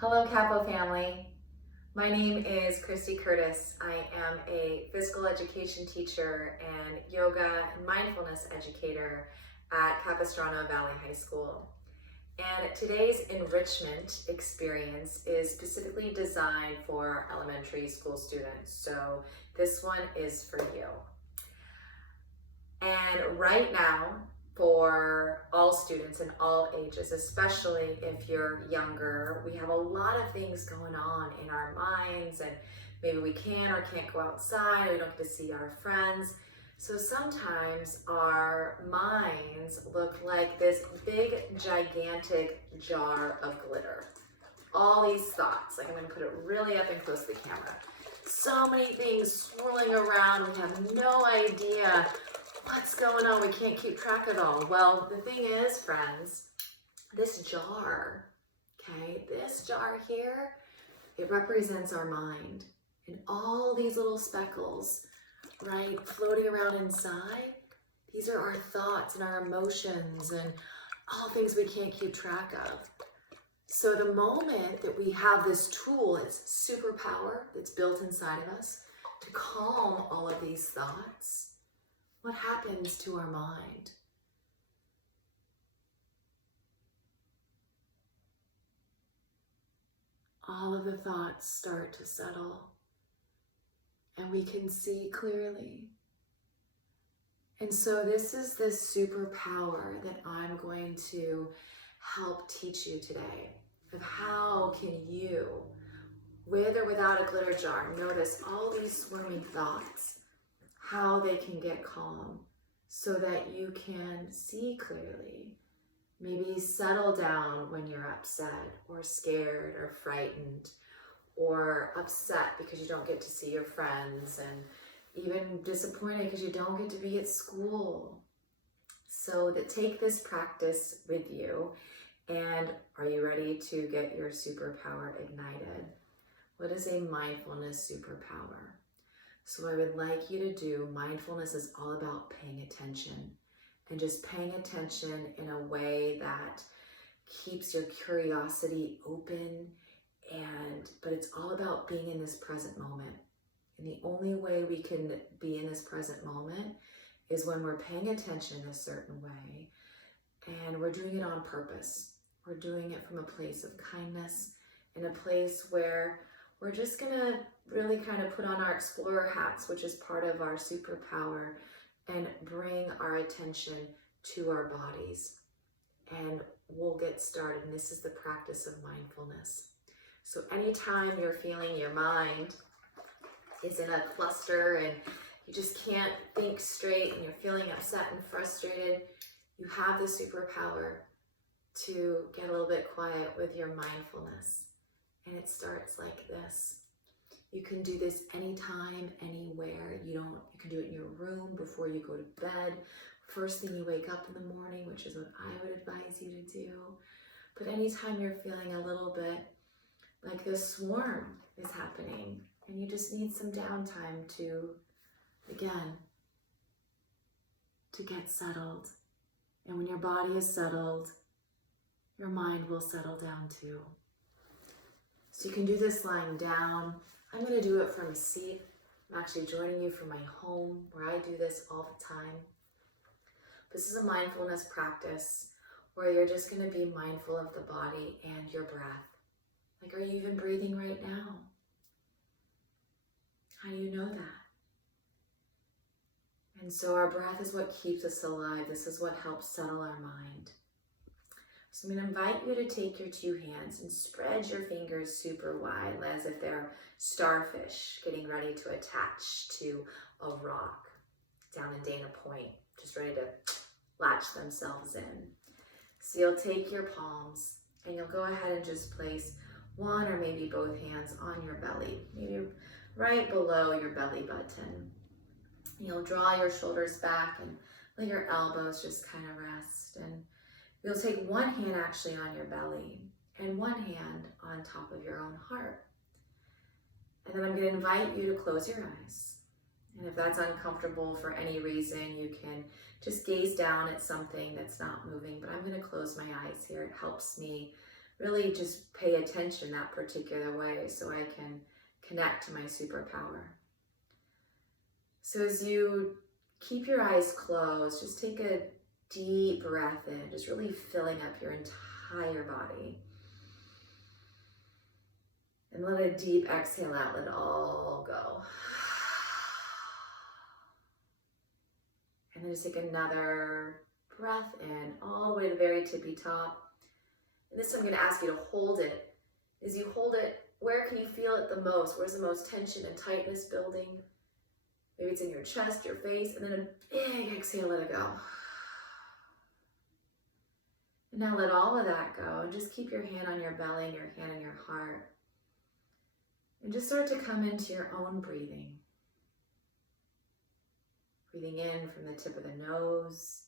Hello, Capo family. My name is Christy Curtis. I am a physical education teacher and yoga and mindfulness educator at Capistrano Valley High School. And today's enrichment experience is specifically designed for elementary school students. So this one is for you. And right now, for all students and all ages, especially if you're younger, we have a lot of things going on in our minds, and maybe we can or can't go outside, or we don't get to see our friends. So sometimes our minds look like this big, gigantic jar of glitter. All these thoughts, like I'm gonna put it really up and close to the camera. So many things swirling around, we have no idea what's going on, we can't keep track of it all. Well, the thing is, friends, this jar, okay, this jar here, it represents our mind. And all these little speckles, right, floating around inside, these are our thoughts and our emotions and all things we can't keep track of. So the moment that we have this tool, it's superpower that's built inside of us to calm all of these thoughts, what happens to our mind? All of the thoughts start to settle and we can see clearly. And so this is the superpower that I'm going to help teach you today, of how can you, with or without a glitter jar, notice all these swarming thoughts, how they can get calm so that you can see clearly. Maybe settle down when you're upset or scared or frightened or upset because you don't get to see your friends, and even disappointed because you don't get to be at school. So that take this practice with you. And are you ready to get your superpower ignited? What is a mindfulness superpower? So I would like you to do, mindfulness is all about paying attention, and just paying attention in a way that keeps your curiosity open, but it's all about being in this present moment. And the only way we can be in this present moment is when we're paying attention a certain way, and we're doing it on purpose. We're doing it from a place of kindness, in a place where we're just gonna really kind of put on our explorer hats, which is part of our superpower, and bring our attention to our bodies. And we'll get started. And this is the practice of mindfulness. So anytime you're feeling your mind is in a cluster and you just can't think straight and you're feeling upset and frustrated, you have the superpower to get a little bit quiet with your mindfulness. And it starts like this. You can do this anytime, anywhere. You can do it in your room before you go to bed, first thing you wake up in the morning, which is what I would advise you to do. But anytime you're feeling a little bit like this swarm is happening and you just need some downtime to, again, to get settled. And when your body is settled, your mind will settle down too. So you can do this lying down. I'm going to do it from a seat. I'm actually joining you from my home where I do this all the time. This is a mindfulness practice where you're just going to be mindful of the body and your breath. Like, are you even breathing right now? How do you know that? And so our breath is what keeps us alive. This is what helps settle our mind. So I'm going to invite you to take your two hands and spread your fingers super wide as if they're starfish getting ready to attach to a rock down in Dana Point, just ready to latch themselves in. So you'll take your palms and you'll go ahead and just place one or maybe both hands on your belly, maybe right below your belly button. You'll draw your shoulders back and let your elbows just kind of rest, and you'll take one hand actually on your belly and one hand on top of your own heart. And then I'm going to invite you to close your eyes. And if that's uncomfortable for any reason, you can just gaze down at something that's not moving. But I'm going to close my eyes here. It helps me really just pay attention that particular way so I can connect to my superpower. So as you keep your eyes closed, just take a deep breath in, just really filling up your entire body. And let a deep exhale out, let it all go. And then just take another breath in, all the way to the very tippy top. And this time I'm going to ask you to hold it. As you hold it, where can you feel it the most? Where's the most tension and tightness building? Maybe it's in your chest, your face, and then a big exhale, let it go. And now let all of that go, and just keep your hand on your belly and your hand on your heart. And just start to come into your own breathing. Breathing in from the tip of the nose.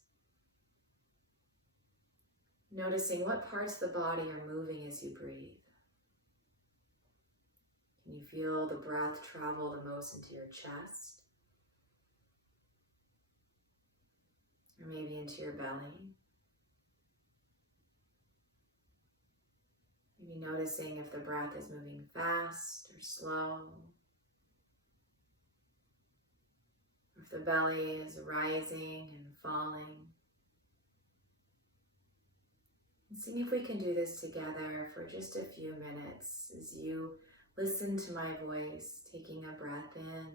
Noticing what parts of the body are moving as you breathe. Can you feel the breath travel the most into your chest? Or maybe into your belly? Maybe noticing if the breath is moving fast or slow. Or if the belly is rising and falling. And seeing if we can do this together for just a few minutes as you listen to my voice, taking a breath in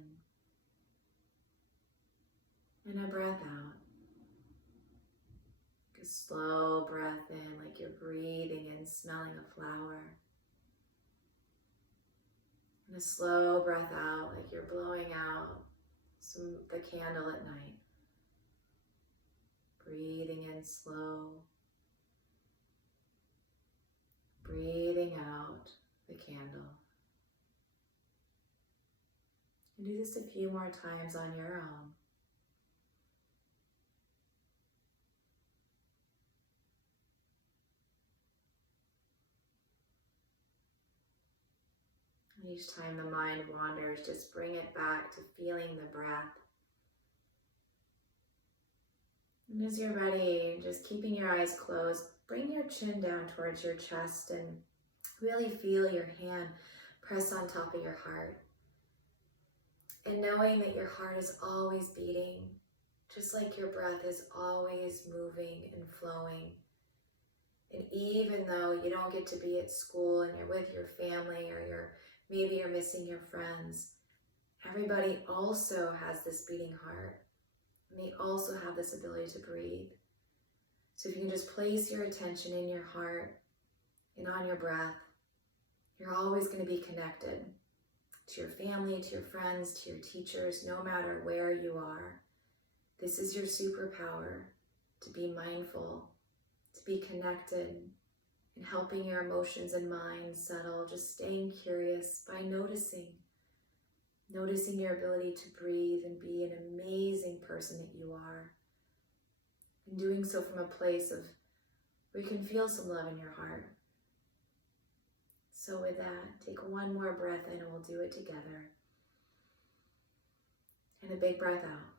and a breath out. A slow breath in, like you're breathing in, smelling a flower. And a slow breath out, like you're blowing out the candle at night. Breathing in slow. Breathing out the candle. And do this a few more times on your own. And each time the mind wanders, just bring it back to feeling the breath. And as you're ready, just keeping your eyes closed, bring your chin down towards your chest and really feel your hand press on top of your heart. And knowing that your heart is always beating, just like your breath is always moving and flowing. And even though you don't get to be at school and you're with your family or maybe you're missing your friends, everybody also has this beating heart. And they also have this ability to breathe. So if you can just place your attention in your heart and on your breath, you're always going to be connected to your family, to your friends, to your teachers, no matter where you are. This is your superpower, to be mindful, to be connected, and helping your emotions and mind settle, just staying curious by noticing your ability to breathe and be an amazing person that you are. And doing so from a place of where you can feel some love in your heart. So with that, take one more breath in and we'll do it together. And a big breath out.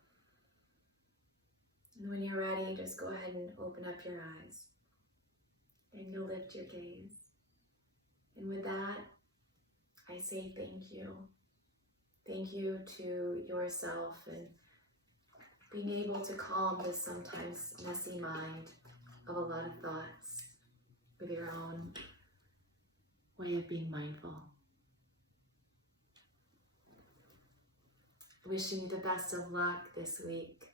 And when you're ready, just go ahead and open up your eyes. And you'll lift your gaze. And with that, I say thank you. Thank you to yourself and being able to calm this sometimes messy mind of a lot of thoughts with your own way of being mindful. Wishing you the best of luck this week.